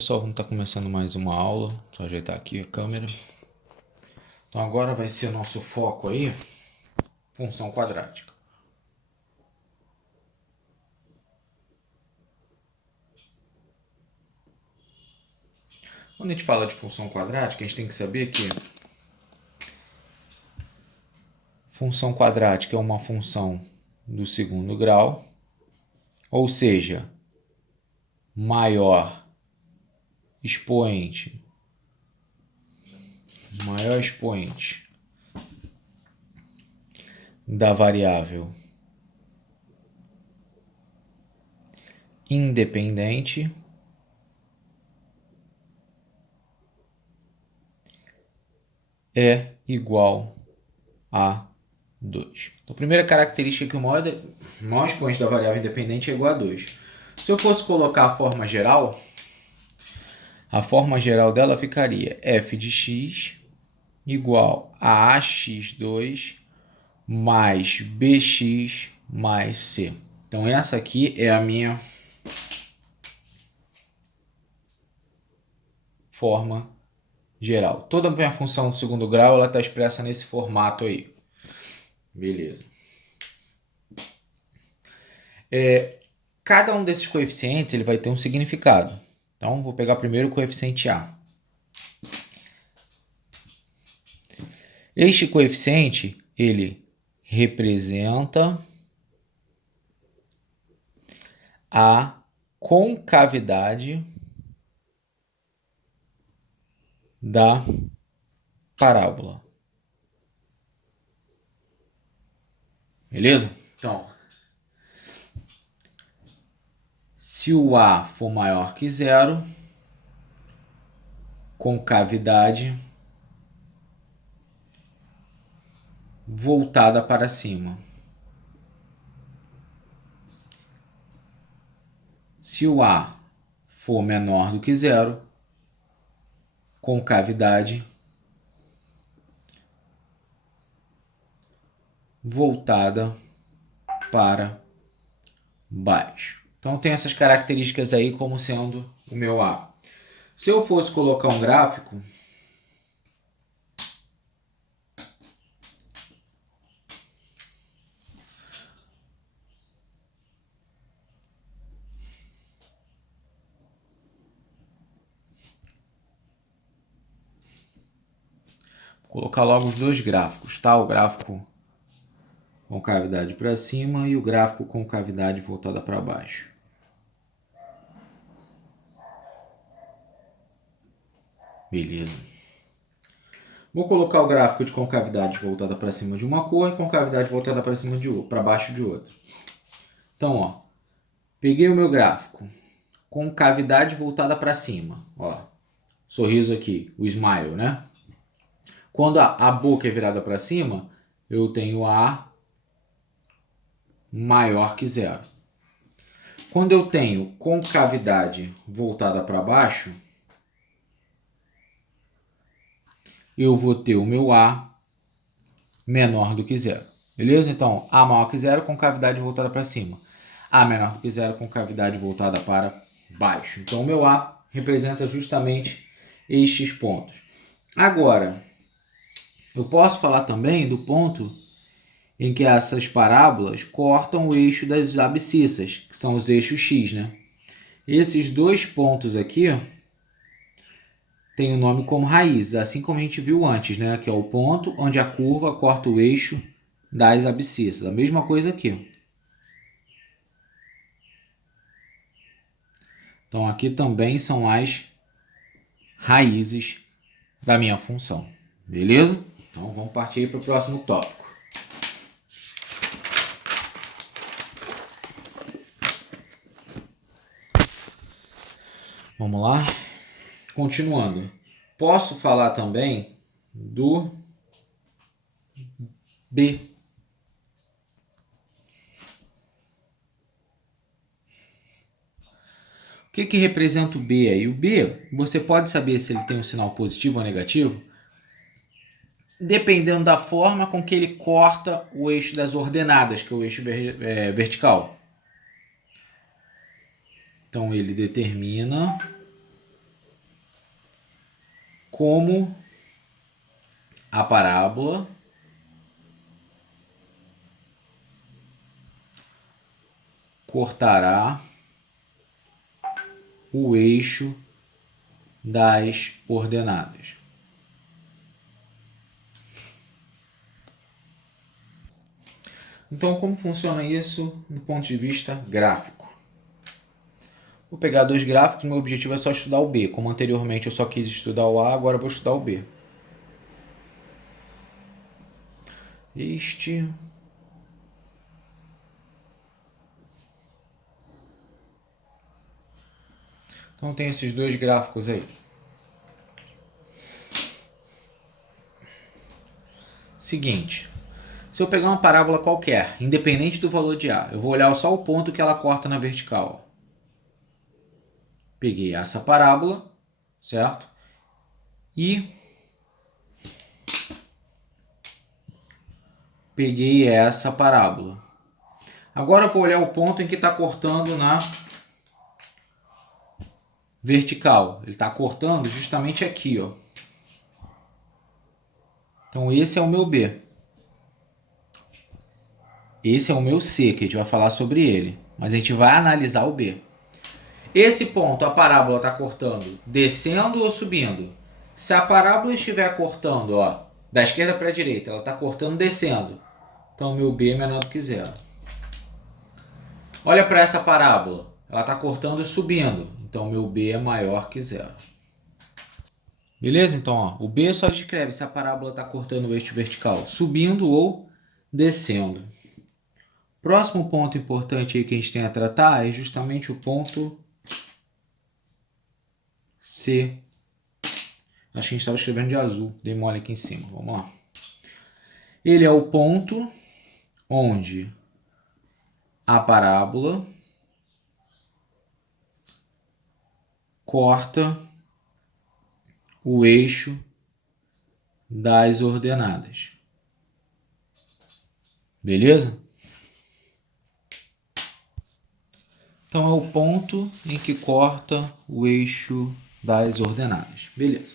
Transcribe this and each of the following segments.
Pessoal, vamos estar começando mais uma aula. Só ajeitar aqui a câmera. Então agora vai ser o nosso foco aí, função quadrática. Quando a gente fala de função quadrática, a gente tem que saber que função quadrática é uma função do segundo grau, ou seja, maior expoente da variável independente é igual a 2. Então, a primeira característica é que o maior expoente da variável independente é igual a 2. Se eu fosse colocar a forma geral dela ficaria f de x igual a ax2 mais bx mais c. Então, essa aqui é a minha forma geral. Toda a minha função do segundo grau está expressa nesse formato aí. Beleza. Cada um desses coeficientes ele vai ter um significado. Então, vou pegar primeiro o coeficiente A. Este coeficiente, ele representa a concavidade da parábola. Beleza? Então, se o A for maior que zero, concavidade voltada para cima. Se o A for menor do que zero, concavidade voltada para baixo. Então tem essas características aí como sendo o meu A. Se eu fosse colocar um gráfico, vou colocar logo os dois gráficos, tá? O gráfico com cavidade para cima e o gráfico com cavidade voltada para baixo. Beleza. Vou colocar o gráfico de concavidade voltada para cima de uma cor e concavidade voltada para cima de outra, para baixo de outra. Então, ó, peguei o meu gráfico, concavidade voltada para cima, ó, sorriso aqui, o smile, né? Quando a boca é virada para cima, eu tenho A maior que zero. Quando eu tenho concavidade voltada para baixo, eu vou ter o meu A menor do que zero. Beleza? Então, A maior que zero, concavidade voltada para cima. A menor do que zero, concavidade voltada para baixo. Então, o meu A representa justamente estes pontos. Agora, eu posso falar também do ponto em que essas parábolas cortam o eixo das abscissas, que são os eixos X, né? Esses dois pontos aqui têm o nome como raízes, assim como a gente viu antes, né? Que é o ponto onde a curva corta o eixo das abscissas. A mesma coisa aqui. Então, aqui também são as raízes da minha função. Beleza? Então, vamos partir para o próximo tópico. Vamos lá? Continuando. Posso falar também do B. O que representa o B aí? O B, você pode saber se ele tem um sinal positivo ou negativo, dependendo da forma com que ele corta o eixo das ordenadas, que é o eixo vertical. Então, ele determina como a parábola cortará o eixo das ordenadas. Então, como funciona isso do ponto de vista gráfico? Vou pegar dois gráficos, meu objetivo é só estudar o B. Como anteriormente eu só quis estudar o A, agora eu vou estudar o B. Este Então tem esses dois gráficos aí. Seguinte, se eu pegar uma parábola qualquer, independente do valor de A, eu vou olhar só o ponto que ela corta na vertical. Peguei essa parábola, certo? E peguei essa parábola. Agora eu vou olhar o ponto em que está cortando na vertical. Ele está cortando justamente aqui, ó. Então esse é o meu B. Esse é o meu C, que a gente vai falar sobre ele. Mas a gente vai analisar o B. Esse ponto, a parábola está cortando descendo ou subindo? Se a parábola estiver cortando, ó, da esquerda para a direita, ela está cortando descendo. Então, meu B é menor do que zero. Olha para essa parábola. Ela está cortando subindo. Então, meu B é maior que zero. Beleza? Então, ó, o B só descreve se a parábola está cortando o eixo vertical subindo ou descendo. Próximo ponto importante aí que a gente tem a tratar é justamente o ponto C. Acho que a gente estava escrevendo de azul. Dei mole aqui em cima. Vamos lá. Ele é o ponto onde a parábola corta o eixo das ordenadas. Beleza? Então é o ponto em que corta o eixo das ordenadas. Beleza.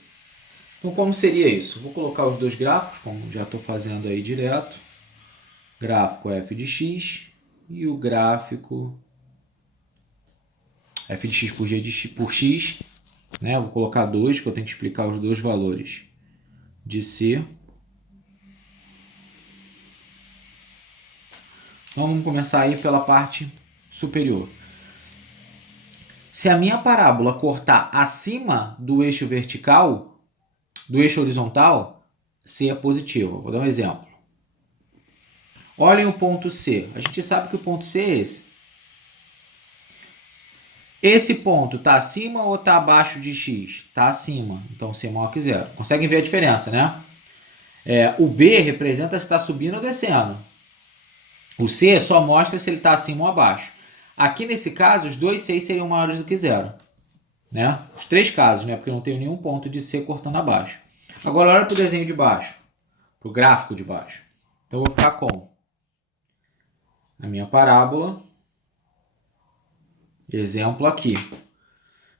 Então como seria isso? Vou colocar os dois gráficos, como já estou fazendo aí direto. Gráfico f de x e o gráfico f de x por g de x por x. Né? Vou colocar 2, porque eu tenho que explicar os dois valores de C. Então vamos começar aí pela parte superior. Se a minha parábola cortar acima do eixo vertical, do eixo horizontal, C é positivo. Vou dar um exemplo. Olhem o ponto C. A gente sabe que o ponto C é esse. Esse ponto está acima ou está abaixo de x? Está acima. Então C é maior que zero. Conseguem ver a diferença, né? O B representa se está subindo ou descendo. O C só mostra se ele está acima ou abaixo. Aqui nesse caso, os dois Cs seriam maiores do que zero. Né? Os três casos, né? Porque eu não tenho nenhum ponto de C cortando abaixo. Agora olha para o desenho de baixo. Para o gráfico de baixo. Então eu vou ficar com a minha parábola. Exemplo aqui.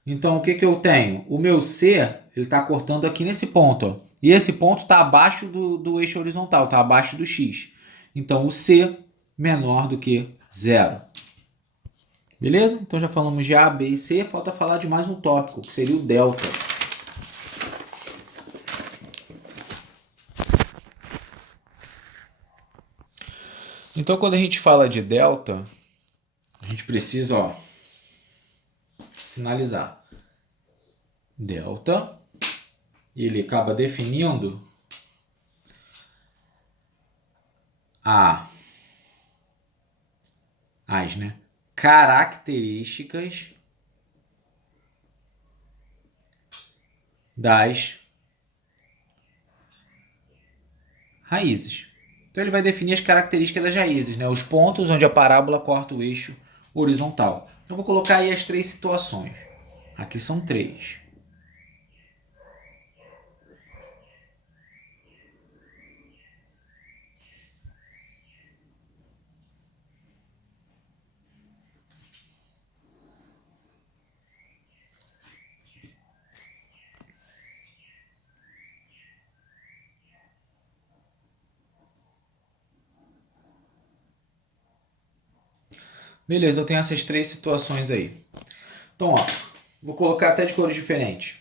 Então o que eu tenho? O meu C ele está cortando aqui nesse ponto. Ó. E esse ponto está abaixo do eixo horizontal. Está abaixo do X. Então o C menor do que zero. Beleza? Então já falamos de A, B e C. Falta falar de mais um tópico, que seria o delta. Então quando a gente fala de delta, a gente precisa sinalizar. Delta, ele acaba definindo as características das raízes. Então ele vai definir as características das raízes, né? Os pontos onde a parábola corta o eixo horizontal. Eu vou colocar aí as três situações. Aqui são três. Beleza, eu tenho essas três situações aí. Então, ó, vou colocar até de cores diferentes.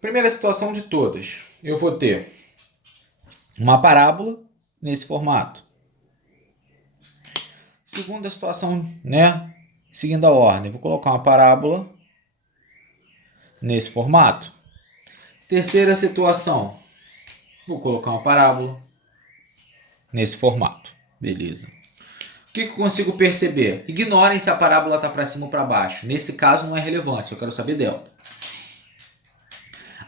Primeira situação de todas, eu vou ter uma parábola nesse formato. Segunda situação, né? Seguindo a ordem, vou colocar uma parábola nesse formato. Terceira situação, vou colocar uma parábola nesse formato. Beleza. O que eu consigo perceber? Ignorem se a parábola está para cima ou para baixo. Nesse caso não é relevante, eu quero saber delta.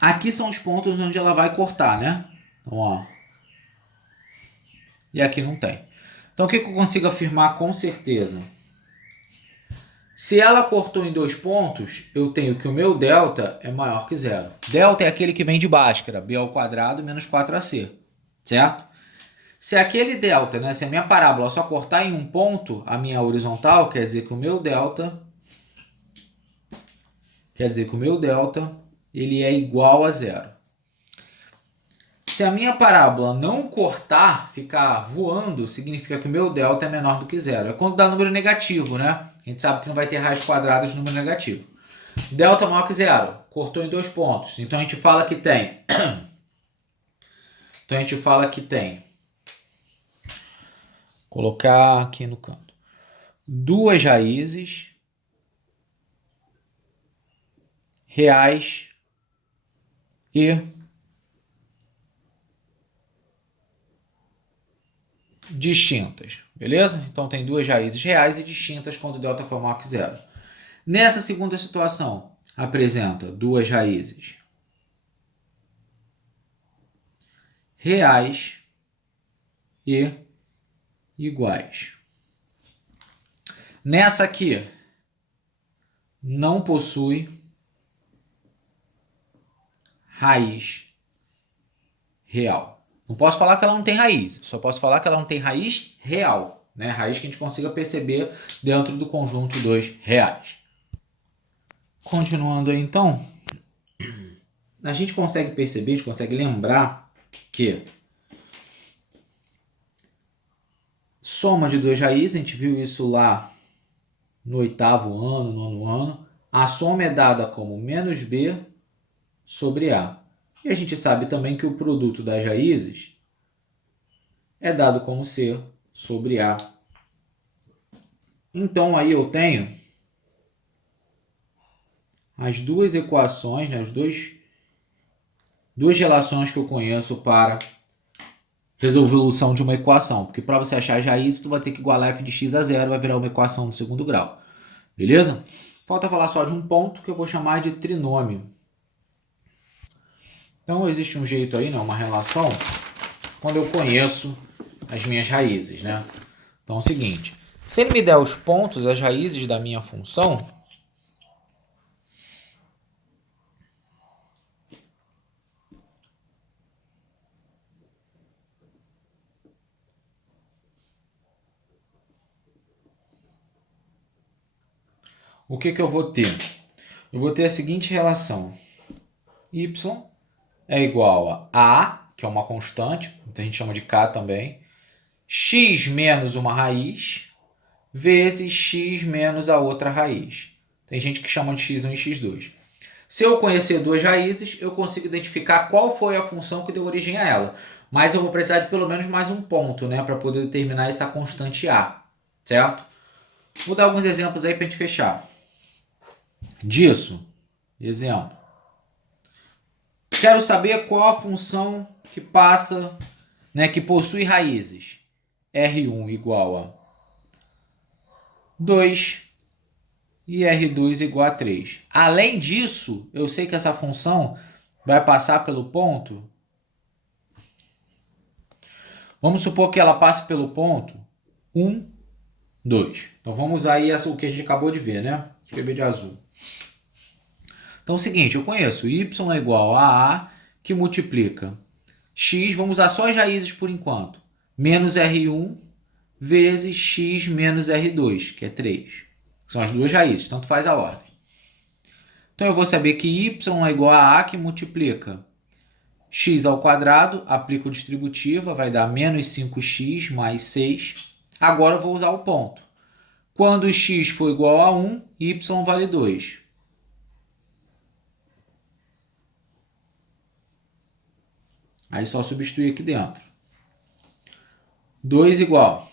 Aqui são os pontos onde ela vai cortar, né? Então, ó. E aqui não tem. Então, o que eu consigo afirmar com certeza? Se ela cortou em 2 pontos, eu tenho que o meu delta é maior que zero. Delta é aquele que vem de Bhaskara, b ao quadrado menos 4ac, certo? Se aquele delta, né, se a minha parábola só cortar em um ponto, a minha horizontal, quer dizer que o meu delta ele é igual a zero. Se a minha parábola não cortar, ficar voando, significa que o meu delta é menor do que zero. É quando dá número negativo, né? A gente sabe que não vai ter raiz quadrada de número negativo. Delta maior que zero. Cortou em 2 pontos. Então a gente fala que tem. Colocar aqui no canto. 2 raízes reais e distintas, beleza? Então tem 2 raízes reais e distintas quando o delta for maior que zero. Nessa segunda situação, apresenta 2 raízes reais e iguais. Nessa aqui, não possui raiz real. Não posso falar que ela não tem raiz, só posso falar que ela não tem raiz real, né? Raiz que a gente consiga perceber dentro do conjunto dos reais. Continuando aí, então, a gente consegue perceber, a gente consegue lembrar que soma de 2 raízes, a gente viu isso lá no 8º ano, 9º ano, a soma é dada como menos b sobre a. E a gente sabe também que o produto das raízes é dado como c sobre a. Então aí eu tenho as duas equações, né, duas relações que eu conheço para resolução de uma equação. Porque para você achar as raízes, tu vai ter que igualar f de x a zero, vai virar uma equação do segundo grau. Beleza? Falta falar só de um ponto que eu vou chamar de trinômio. Então existe um jeito aí, né, uma relação, quando eu conheço as minhas raízes, né? Então é o seguinte, se ele me der os pontos, as raízes da minha função, o que eu vou ter? Eu vou ter a seguinte relação. Y é igual a, que é uma constante, então a gente chama de K também, x menos uma raiz, vezes x menos a outra raiz. Tem gente que chama de x1 e x2. Se eu conhecer 2 raízes, eu consigo identificar qual foi a função que deu origem a ela. Mas eu vou precisar de pelo menos mais um ponto, né, para poder determinar essa constante a, certo? Vou dar alguns exemplos aí para a gente fechar. Disso, exemplo. Quero saber qual a função que passa, né, que possui raízes. R1 igual a 2 e R2 igual a 3. Além disso, eu sei que essa função vai passar pelo ponto. Vamos supor que ela passe pelo ponto 1, 2. Então vamos usar aí o que a gente acabou de ver, né? Escrever de azul. Então é o seguinte, eu conheço y é igual a que multiplica x, vamos usar só as raízes por enquanto, menos R1 vezes x menos R2, que é 3. São as duas raízes, tanto faz a ordem. Então eu vou saber que y é igual a que multiplica x ao quadrado, aplico distributiva, vai dar menos 5x mais 6. Agora eu vou usar o ponto. Quando x for igual a 1, y vale 2. Aí só substituir aqui dentro. 2 igual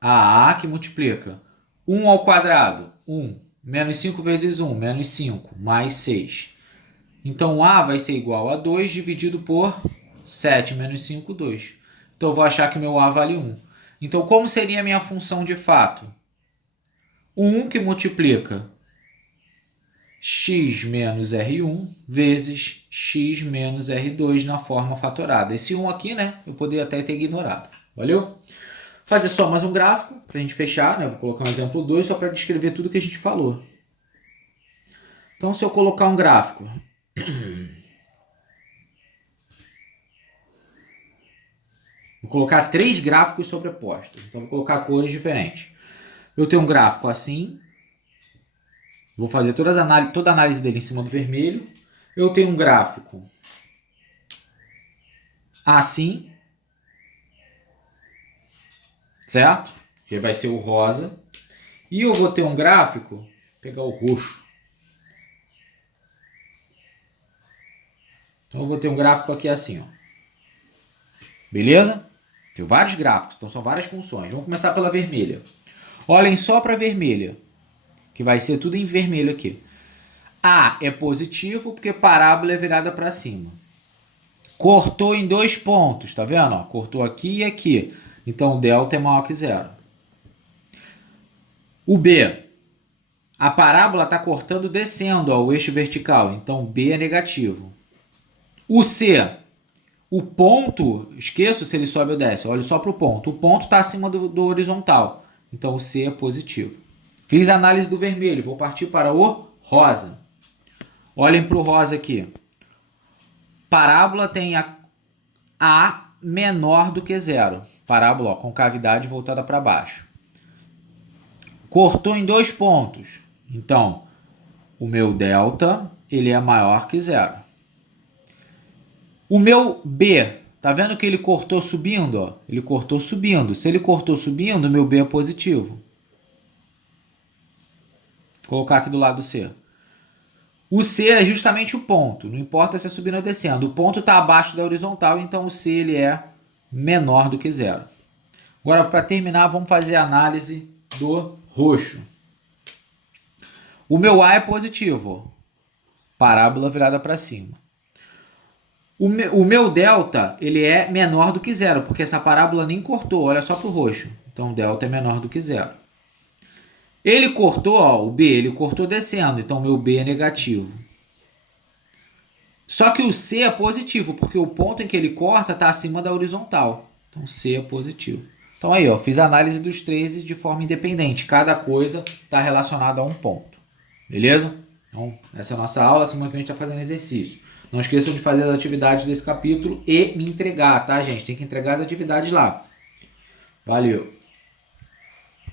a que multiplica 1 ao quadrado, 1. Menos 5 vezes 1, menos 5, mais 6. Então, A vai ser igual a 2 dividido por 7 menos 5, 2. Então, eu vou achar que meu A vale 1. Então, como seria a minha função de fato? 1 que multiplica x menos R1 vezes x menos R2 na forma fatorada. Esse 1 aqui, né, eu poderia até ter ignorado. Valeu? Fazer só mais um gráfico para a gente fechar, né? Vou colocar um exemplo 2 só para descrever tudo que a gente falou. Então, se eu colocar um gráfico... Vou colocar 3 gráficos sobrepostos. Então, vou colocar cores diferentes. Eu tenho um gráfico assim. Vou fazer toda a análise dele em cima do vermelho. Eu tenho um gráfico assim. Certo? Que vai ser o rosa. E eu vou ter um gráfico, vou pegar o roxo. Então eu vou ter um gráfico aqui assim, ó. Beleza? Tenho vários gráficos, então são várias funções. Vamos começar pela vermelha. Olhem só para a vermelha, que vai ser tudo em vermelho aqui. A é positivo porque parábola é virada para cima. Cortou em 2 pontos, tá vendo? Ó, cortou aqui e aqui. Então, delta é maior que 0. O B. A parábola está cortando descendo, ó, o eixo vertical. Então, B é negativo. O C. O ponto, esqueço se ele sobe ou desce. Olha só para o ponto. O ponto está acima do horizontal. Então, o C é positivo. Fiz a análise do vermelho. Vou partir para o rosa. Olhem para o rosa aqui. Parábola tem A menor do que 0. Parábola, ó, com cavidade voltada para baixo. Cortou em 2 pontos. Então, o meu delta ele é maior que 0. O meu B, tá vendo que ele cortou subindo? Ó? Ele cortou subindo. Se ele cortou subindo, o meu B é positivo. Vou colocar aqui do lado do C. O C é justamente o ponto. Não importa se é subindo ou descendo. O ponto está abaixo da horizontal, então o C ele é menor do que 0. Agora, para terminar, vamos fazer a análise do roxo. O meu A é positivo. Parábola virada para cima. O meu delta ele é menor do que 0, porque essa parábola nem cortou. Olha só para o roxo. Então, o delta é menor do que 0. Ele cortou, ó, o B, ele cortou descendo. Então, meu B é negativo. Só que o C é positivo, porque o ponto em que ele corta está acima da horizontal. Então, C é positivo. Então, aí, ó, fiz a análise dos 3 de forma independente. Cada coisa está relacionada a um ponto. Beleza? Então, essa é a nossa aula. Semana que a gente está fazendo exercício. Não esqueçam de fazer as atividades desse capítulo e me entregar, tá, gente? Tem que entregar as atividades lá. Valeu!